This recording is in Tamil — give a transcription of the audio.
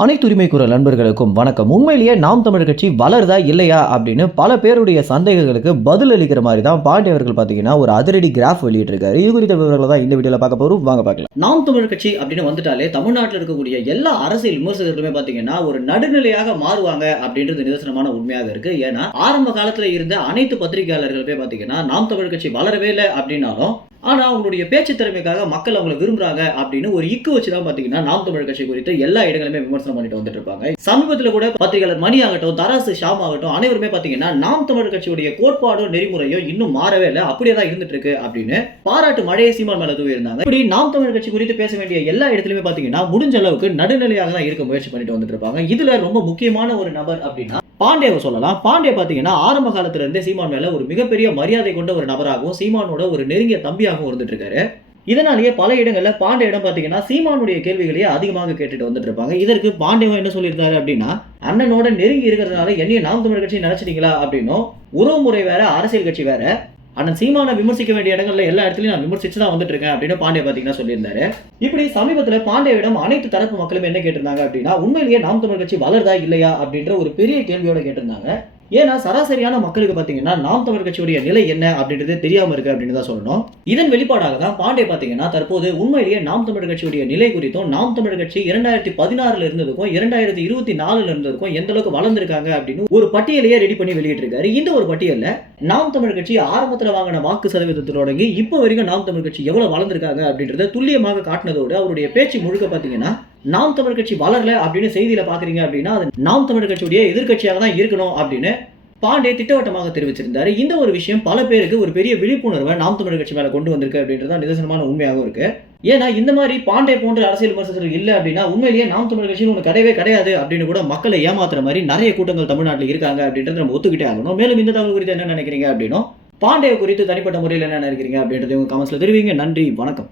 அனைத்து உரிமை குரல் நண்பர்களுக்கும் வணக்கம். உண்மையிலேயே நாம் தமிழர் கட்சி வளருதா இல்லையா அப்படின்னு பல பேருடைய சந்தேகங்களுக்கு பதில் அளிக்கிற மாதிரி தான் பாண்டிய அவர்கள் பார்த்தீங்கன்னா ஒரு அதிரடி கிராஃப் வெளியிட்டிருக்காரு. இது குறித்த விவரங்களை தான் இந்த வீடியோவில் பார்க்க போகிறோம் வாங்க பார்க்கலாம். நாம் தமிழர் கட்சி அப்படின்னு வந்துட்டாலே தமிழ்நாட்டில் இருக்கக்கூடிய எல்லா அரசியல் விமர்சகர்களுமே பார்த்தீங்கன்னா ஒரு நடுநிலையாக மாறுவாங்க அப்படின்றது நிதர்சனமான உண்மையாக இருக்கு. ஏன்னா ஆரம்ப காலத்தில் இருந்த அனைத்து பத்திரிகையாளர்களுமே பார்த்தீங்கன்னா நாம் தமிழர் கட்சி வளரவே இல்லை அப்படின்னாலும் ஆனா அவங்களுடைய பேச்சு திறமைக்காக மக்கள் அவங்களை விரும்புறாங்க அப்படின்னு ஒரு இக்கு வச்சு தான் பாத்தீங்கன்னா நாம் தமிழ் கட்சி குறித்து எல்லா இடங்களுமே விமர்சனம் பண்ணிட்டு வந்துட்டு இருப்பாங்க. சமீபத்தில் கூட பத்திரிகையாளர் மணி ஆகட்டும் தராசு ஷாம் ஆகட்டும் அனைவருமே பாத்தீங்கன்னா நாம் தமிழ் கட்சியுடைய கோட்பாடோ நெறிமுறையோ இன்னும் மாறவே இல்லை. அப்படியே தான் இருந்துட்டு இருக்கு அப்படின்னு பாராட்டு மழையை சீமான் மேல தூவி இருந்தாங்க இப்படி நாம் தமிழ் கட்சி குறித்து பேச வேண்டிய எல்லா இடத்துலயுமே பாத்தீங்கன்னா முடிஞ்ச அளவுக்கு நடுநிலையாக தான் இருக்க முயற்சி பண்ணிட்டு வந்துட்டு இருப்பாங்க. இதுல ரொம்ப முக்கியமான ஒரு நபர் அப்படின்னா பாண்டேவை சொல்லலாம். பாண்டே பார்த்தீங்கன்னா ஆரம்ப காலத்துல இருந்தே சீமான் மேல ஒரு மிகப்பெரிய மரியாதை கொண்ட ஒரு நபராகவும் சீமானோட ஒரு நெருங்கிய தம்பியாக இருந்துட்டு இருக்காரு இதனாலேயே பல இடங்களில் பாண்டே இடம் பார்த்தீங்கன்னா சீமானுடைய கேள்விகளையே அதிகமாக கேட்டுட்டு வந்துட்டு இருப்பாங்க இதற்கு பாண்டேவன் என்ன சொல்லியிருந்தாரு அப்படின்னா அண்ணனோட நெருங்கி இருக்கிறதுனால என்னைய நாம் தமிழ் கட்சி நினைச்சிட்டீங்களா? அப்படின்னும் உறவு முறை வேற அரசியல் கட்சி வேற. அண்ணன் சீமானை விமர்சிக்க வேண்டிய இடங்கள்ல எல்லா இடத்துலயும் நான் விமர்சிச்சு தான் வந்துட்டு இருக்கேன் அப்படின்னு பாண்டே பார்த்தீங்கன்னா சொல்லியிருந்தாரு. இப்படி சமீபத்துல பாண்டேவிடம் அனைத்து தரப்பு மக்களும் என்ன கேட்டிருந்தாங்க அப்படின்னா உண்மையிலேயே நாம் தமிழ் கட்சி வளருதா இல்லையா? அப்படின்ற ஒரு பெரிய கேள்வியோட கேட்டிருந்தாங்க. ஏன்னா சராசரியான மக்களுக்கு பார்த்தீங்கன்னா நாம் தமிழ் கட்சியுடைய நிலை என்ன அப்படின்றது தெரியாமல் இருக்கு அப்படின்னு தான் சொல்லணும். இதன் வெளிப்பாடாக தான் பாண்டே பார்த்தீங்கன்னா தற்போது உண்மையிலேயே நாம் தமிழ் கட்சியுடைய நிலை குறித்தும் நாம் தமிழ் கட்சி இரண்டாயிரத்தி பதினாறுல இருந்ததுக்கும் இரண்டாயிரத்தி இருபத்தி நாலுல இருந்ததுக்கும் எந்த அளவுக்கு வளர்ந்துருக்காங்க அப்படின்னு ஒரு பட்டியலையே ரெடி பண்ணி வெளியிட்டிருக்காரு. இந்த ஒரு பட்டியலில் நாம் தமிழ் கட்சி ஆரம்பத்தில் வாங்கின வாக்கு சதவீதத்தில் தொடங்கி இப்போ வரைக்கும் நாம் தமிழ் கட்சி எவ்வளவு வளர்ந்துருக்காங்க அப்படின்றத துல்லியமாக காட்டினதோடு அவருடைய பேச்சு முழுக்க பார்த்தீங்கன்னா நாம் தமிழ் கட்சி வளரல அப்படின்னு செய்தியில் பார்க்குறீங்க அப்படின்னா அது நாம் தமிழ் கட்சியுடைய எதிர்கட்சியாக தான் இருக்கணும் அப்படின்னு பாண்டே திட்டவட்டமாக தெரிவிச்சிருந்தாரு. இந்த ஒரு விஷயம் பல பேருக்கு ஒரு பெரிய விழிப்புணர்வை நாம் தமிழர் கட்சி மேலே கொண்டு வந்திருக்கு அப்படின்றது தான் நிதர்சனமான உண்மையாகவும் இருக்கு. ஏன்னா இந்த மாதிரி பாண்டே போன்ற அரசியல் விமர்சகர்கள் இல்லை அப்படின்னா உண்மையிலேயே நாம் தமிழர் கட்சின்னு ஒன்று கிடையவே கிடையாது அப்படின்னு கூட மக்களை ஏமாத்துற மாதிரி நிறைய கூட்டங்கள் தமிழ்நாட்டில் இருக்காங்க அப்படின்றத நம்ம ஒத்துக்கிட்டே ஆகணும். மேலும் இந்த தகவல் குறித்து என்ன நினைக்கிறீங்க அப்படின்னா பாண்டே குறித்து தனிப்பட்ட முறையில் என்ன நினைக்கிறீங்க அப்படின்றத உங்கள் கமெண்ட்ஸில் தெரிவிங்க. நன்றி வணக்கம்.